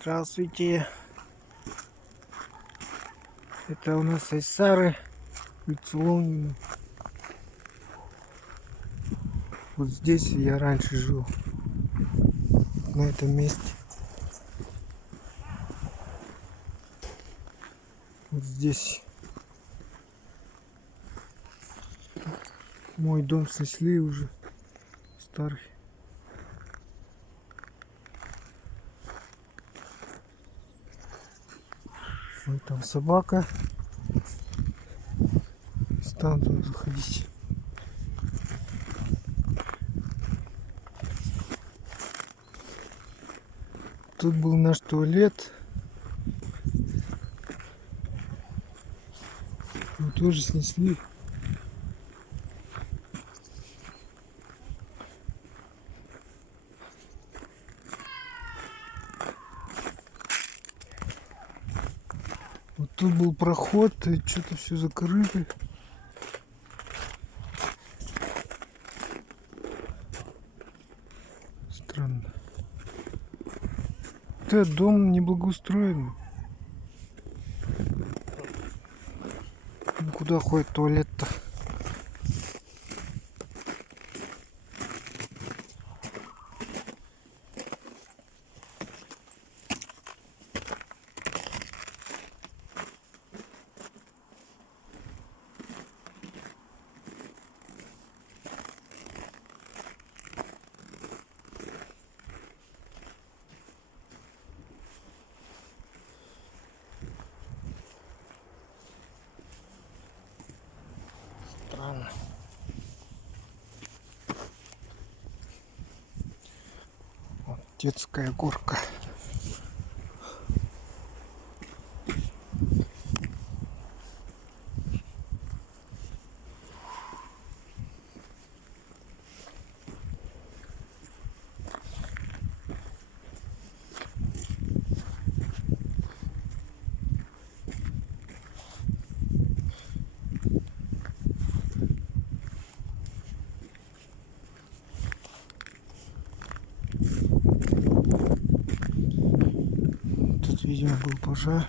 Здравствуйте. Это у нас Айсары Люцелонина. Вот здесь я раньше жил. На этом месте. Вот здесь мой дом снесли уже. Старый. Вот там собака. Стану заходить. Тут был наш туалет. Его тоже снесли. Вот тут был проход, и что-то все закрыли. Странно. Этот дом неблагоустроенный. Ну, куда ходит туалет-то? Странно. Вот детская горка. Тут, видимо, был пожар.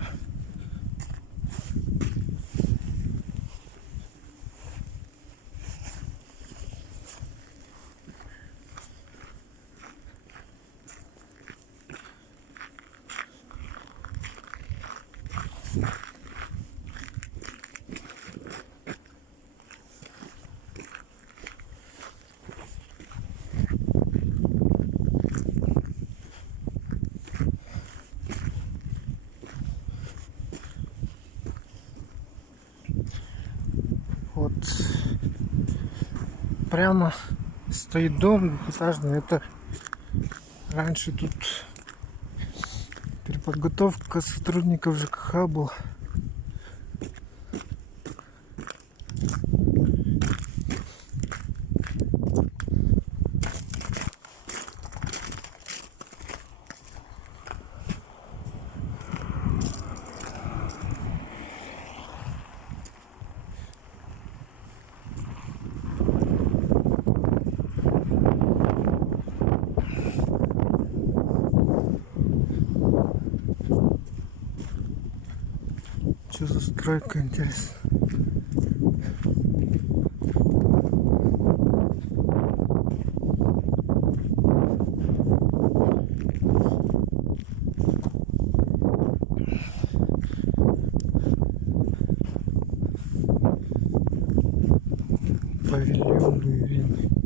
Вот прямо стоит дом двухэтажный. Это раньше тут переподготовка сотрудников ЖКХ была. Что за стройка, интересно? Павильон Ирины.